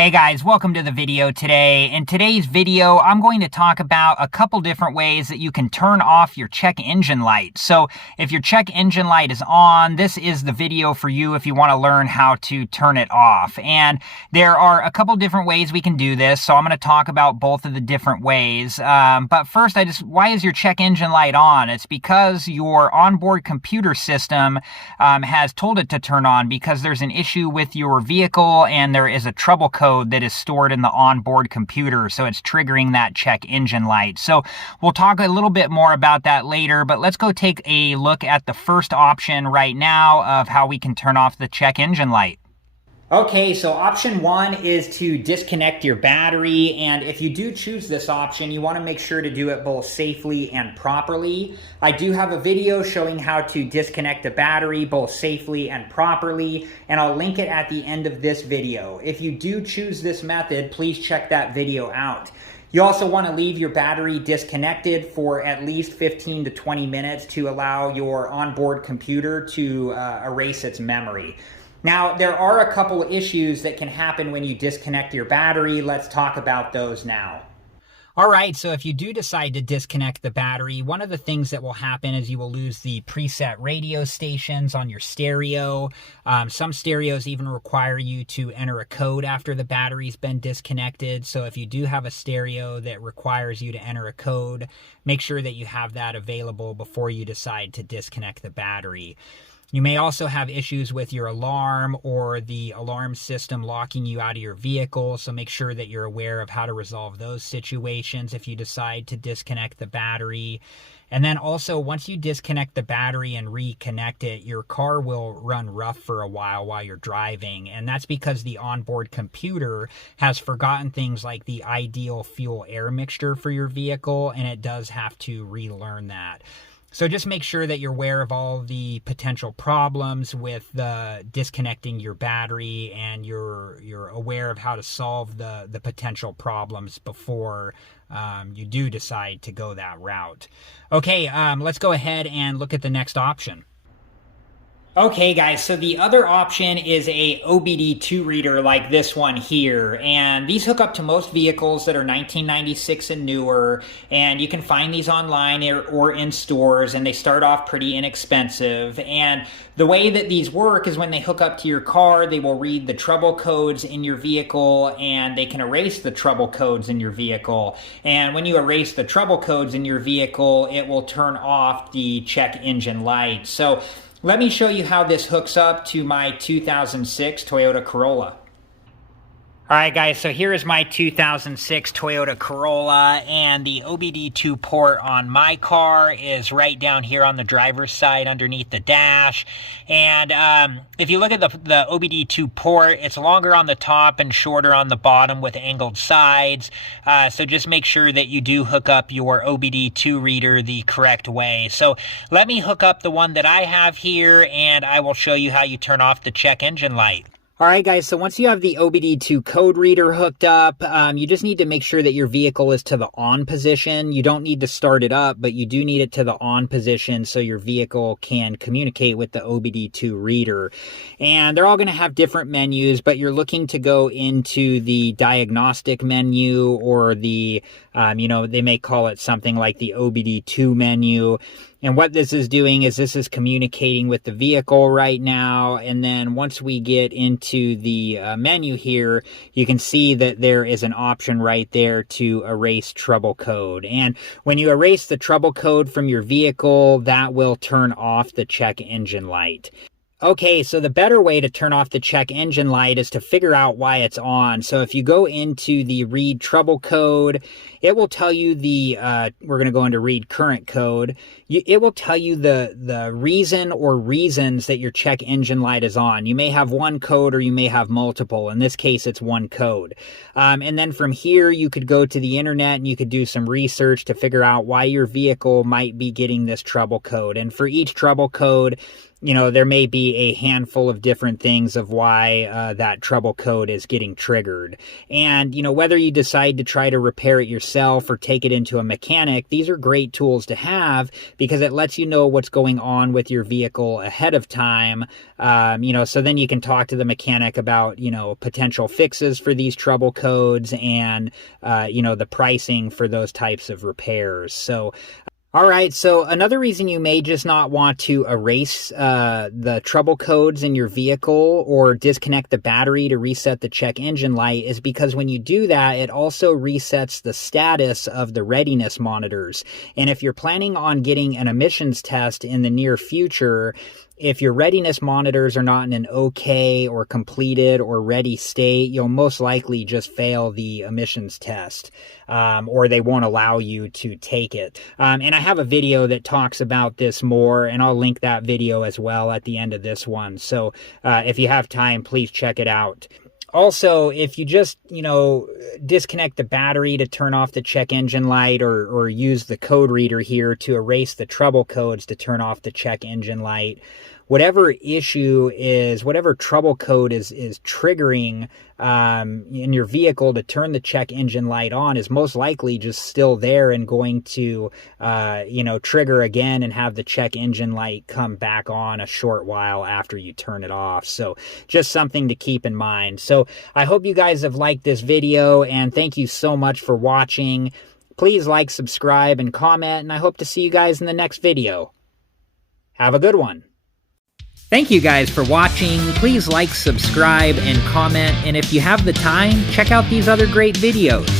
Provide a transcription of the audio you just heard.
Hey guys, welcome to the video today. In today's video, I'm going to talk about a couple different ways that you can turn off your check engine light. So if your check engine light is on, this is the video for you if you want to learn how to turn it off. And there are a couple different ways we can do this, so I'm going to talk about both of the different ways. But first, why is your check engine light on? It's because your onboard computer system has told it to turn on because there's an issue with your vehicle and there is a trouble code that is stored in the onboard computer, so it's triggering that check engine light. So we'll talk a little bit more about that later, but let's go take a look at the first option right now of how we can turn off the check engine light. Okay, so option one is to disconnect your battery, and if you do choose this option, you want to make sure to do it both safely and properly. I do have a video showing how to disconnect the battery both safely and properly, and I'll link it at the end of this video. If you do choose this method, please check that video out. You also want to leave your battery disconnected for at least 15 to 20 minutes to allow your onboard computer to erase its memory. Now, there are a couple issues that can happen when you disconnect your battery. Let's talk about those now. All right, so if you do decide to disconnect the battery, one of the things that will happen is you will lose the preset radio stations on your stereo. Some stereos even require you to enter a code after the battery's been disconnected. So if you do have a stereo that requires you to enter a code, make sure that you have that available before you decide to disconnect the battery. You may also have issues with your alarm or the alarm system locking you out of your vehicle, so make sure that you're aware of how to resolve those situations if you decide to disconnect the battery. And then also, once you disconnect the battery and reconnect it, your car will run rough for a while you're driving, and that's because the onboard computer has forgotten things like the ideal fuel air mixture for your vehicle, and it does have to relearn that. So just make sure that you're aware of all the potential problems with disconnecting your battery, and you're aware of how to solve the potential problems before you do decide to go that route. Okay, let's go ahead and look at the next option. Okay guys, so the other option is a OBD2 reader like this one here, and these hook up to most vehicles that are 1996 and newer, and you can find these online or in stores, and they start off pretty inexpensive. And the way that these work is when they hook up to your car, they will read the trouble codes in your vehicle, and they can erase the trouble codes in your vehicle. And when you erase the trouble codes in your vehicle, it will turn off the check engine light. So let me show you how this hooks up to my 2006 Toyota Corolla. All right, guys, so here is my 2006 Toyota Corolla, and the OBD2 port on my car is right down here on the driver's side underneath the dash. And if you look at the OBD2 port, it's longer on the top and shorter on the bottom with angled sides. So just make sure that you do hook up your OBD2 reader the correct way. So let me hook up the one that I have here, and I will show you how you turn off the check engine light. All right, guys, so once you have the OBD2 code reader hooked up, you just need to make sure that your vehicle is to the on position. You don't need to start it up, but you do need it to the on position so your vehicle can communicate with the OBD2 reader. And they're all going to have different menus, but you're looking to go into the diagnostic menu, or the, they may call it something like the OBD2 menu. And what this is doing is this is communicating with the vehicle right now. And then once we get into the menu here, you can see that there is an option right there to erase trouble code. And when you erase the trouble code from your vehicle, that will turn off the check engine light. Okay, so the better way to turn off the check engine light is to figure out why it's on. So if you go into the read trouble code, it will tell you we're going to go into read current code. It will tell you the reason or reasons that your check engine light is on. You may have one code or you may have multiple. In this case, it's one code. And then from here, you could go to the internet and you could do some research to figure out why your vehicle might be getting this trouble code. And for each trouble code, there may be a handful of different things of why that trouble code is getting triggered. And, whether you decide to try to repair it yourself or take it into a mechanic, these are great tools to have because it lets you know what's going on with your vehicle ahead of time. So then you can talk to the mechanic about, potential fixes for these trouble codes and, the pricing for those types of repairs. So, all right, so another reason you may just not want to erase the trouble codes in your vehicle or disconnect the battery to reset the check engine light is because when you do that, it also resets the status of the readiness monitors. And if you're planning on getting an emissions test in the near future, if your readiness monitors are not in an okay or completed or ready state, you'll most likely just fail the emissions test, or they won't allow you to take it. And I have a video that talks about this more, and I'll link that video as well at the end of this one. So if you have time, please check it out. Also, if you just, disconnect the battery to turn off the check engine light or use the code reader here to erase the trouble codes to turn off the check engine light, whatever trouble code is triggering in your vehicle to turn the check engine light on is most likely just still there and going to, trigger again and have the check engine light come back on a short while after you turn it off. So just something to keep in mind. So I hope you guys have liked this video, and thank you so much for watching. Please like, subscribe, and comment, and I hope to see you guys in the next video. Have a good one. Thank you guys for watching. Please like, subscribe, and comment. And if you have the time, check out these other great videos.